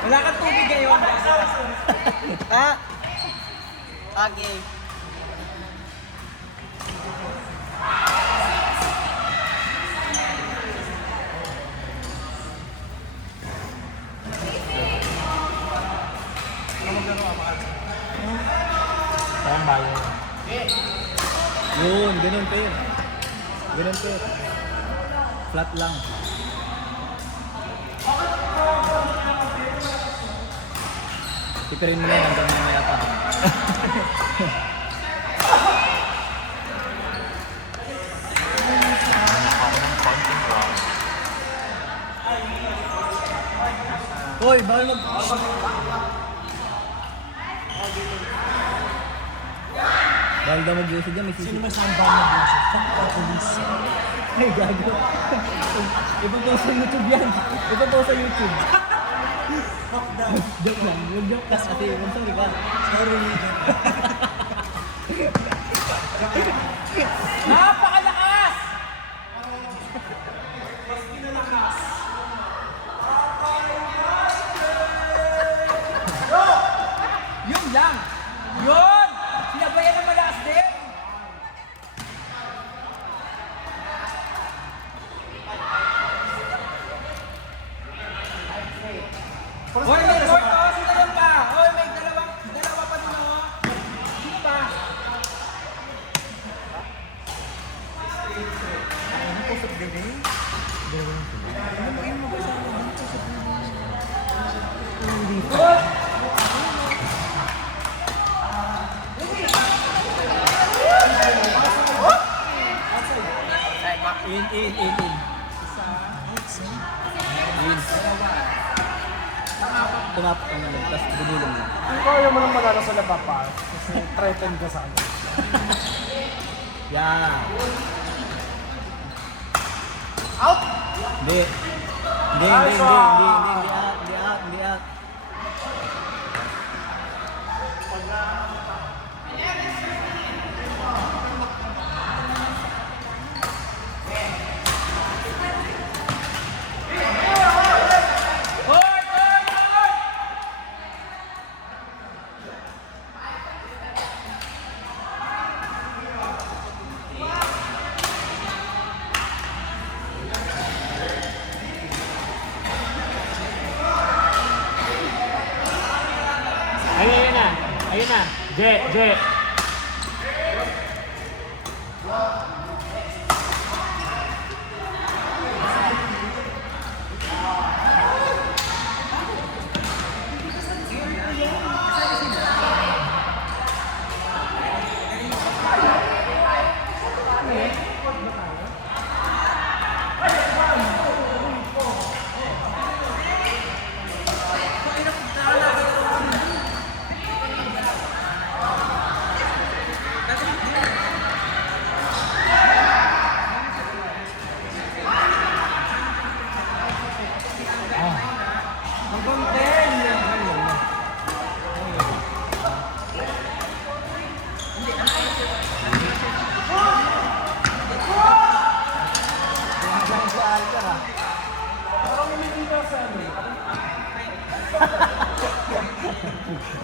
Wala kang tubig ngayon. Ah! Okay. Parang bayo. Yun, ganun pa yun. Ganun pa yun. Flat lang. Tipirin mo na yan hanggang mamaya pa. Hoy, bawal mag... Bawal daw mag-usig yan, may sisi. Sino masama ba mag-usig? Fuck the police. Ay, gago. Iba po sa YouTube yan. Iba po sa YouTube. Fuck that. Joke lang. Yung joke lang kasi. I'm sorry ka. Sorry. Napakalakas! Mas pinalakas. Yun lang! Yun! Sinabayan ng malakas din! Hoy, may court oh! Sino yun pa? Hoy, may dalawa pa din oh! Sino ba? Ano po sa galing? Ano mo ba sa dito sa In. Tumapok ka naman, tapos binulong mo. Hindi ko ayaw mo nang malala sa laba pa. Kasi threaten ka sa akin. Yeah. Out! Hindi. Hindi out. Ayun na. Jet.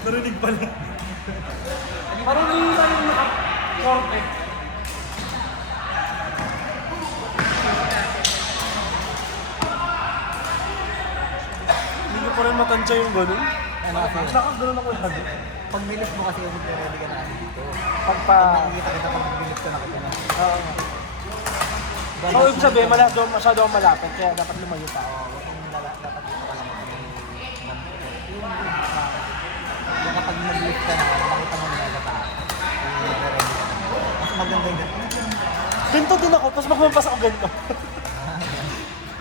Narinig pala. Parang hindi lang yung naka-korte. Hindi ko pa rin matansya yung gano'n. Ano kasi? Nakagano'n ako lagi. Pag nilis mo kasi yung ready ka na kasi dito. Pagpa... Nakikita kita pag nilis ka na kita na. Oo. So, ibig sabihin, masyado akong malapit, kaya dapat lumayo pa ako. Dapat dito ka lang. Yung kapag nag-lift ka na, nakita mo na yung taas. Mas maganda yung ganito. Ganito din ako, tapos magmampas ako ganito.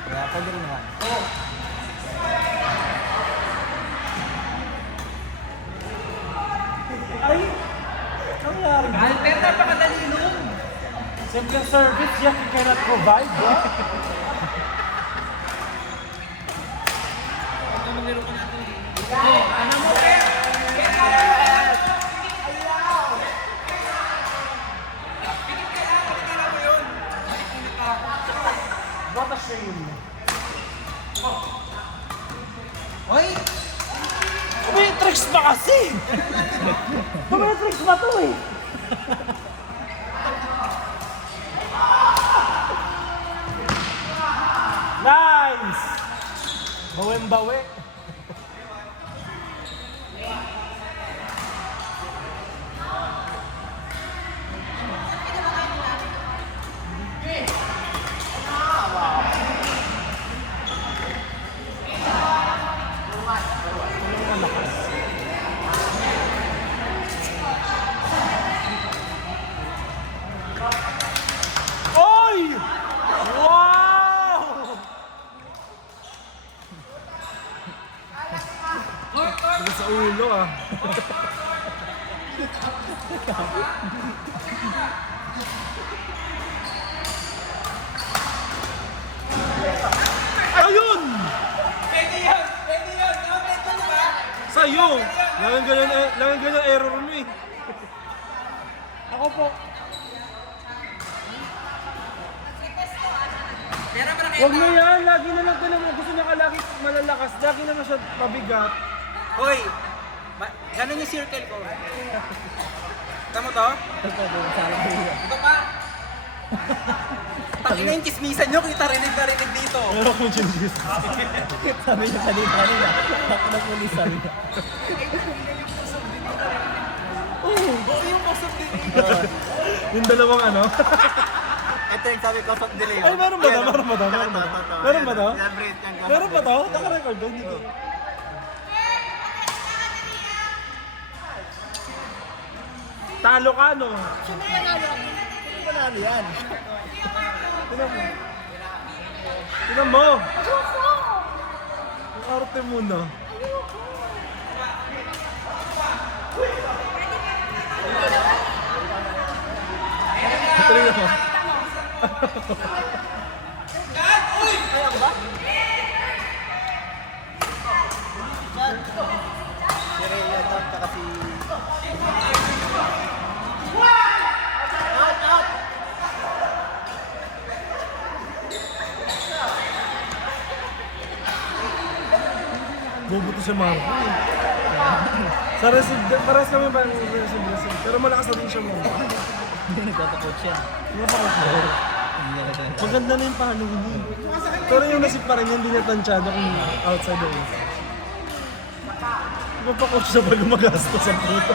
Kaya pwede rin naman. Ay! Ang nangyari? Albert, napakadali nun! Simple service, yet you cannot provide, bro. Ano mo, Bert? Pikit ka lang, mo yun. Shame. Hoy! May tricks ba kasi? May tricks ba to eh? Nice! Bawin-bawi. Oy! Wow! Bilis sa ulo ah. Ayun! Pwede yun! Pwede yun! Kapit ko diba? Sa'yo! Langan ganyan error mo eh. Ako po. Pero Huwag mo yan, lagi na lang ka naman. Gusto niya ka lagi malalakas, lagi naman siya mabigat. Hoy! Ganun yung circle ko. Tama to? Ito pa! Pakina yung kismisan nyo, kita rinig na rinig dito. Pero kung changes. Sabi niya kanina, ako na pulisan. Yung kusog din Yung dalawang ano. Ito yung sabi ko sa delay. Ay, meron ba to? Meron ba to? Meron ba to? Meron ba to? Celebrate yan. Meron ba to? Naka-record doon dito. Talo ka, no? Panalo yan. Tinan mo. Tinan mo. Ang arte mo na. Tingnan mo. Si Rhea daw, tsaka si... Bobo to si Marco eh. Sa receive, pares kami ba ng receive? Pero malakas na din siya mo. Hindi nagpapakoach yan. Hindi pa ako. Hindi niya nagpapakoach. Maganda na yung paano mo. Pero yung nasip pa rin, hindi niya tansyado kung outside the way. Hindi pa coach siya pag gumagastos sa puto.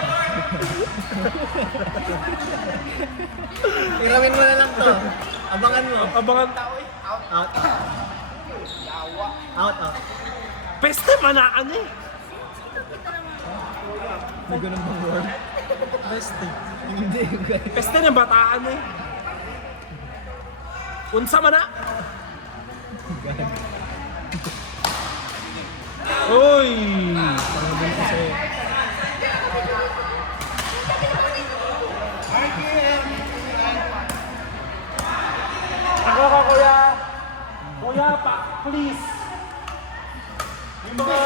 Irawin mo na lang to. Abangan mo. Abangan. Out. Out. Peste manaan eh. May ganun bang word? Peste. Hindi. Peste ng bataan eh. Unsa man na? Uy! Pangabang ko sa'yo. Ako ka kuya. Kuya pa, please. Yung mga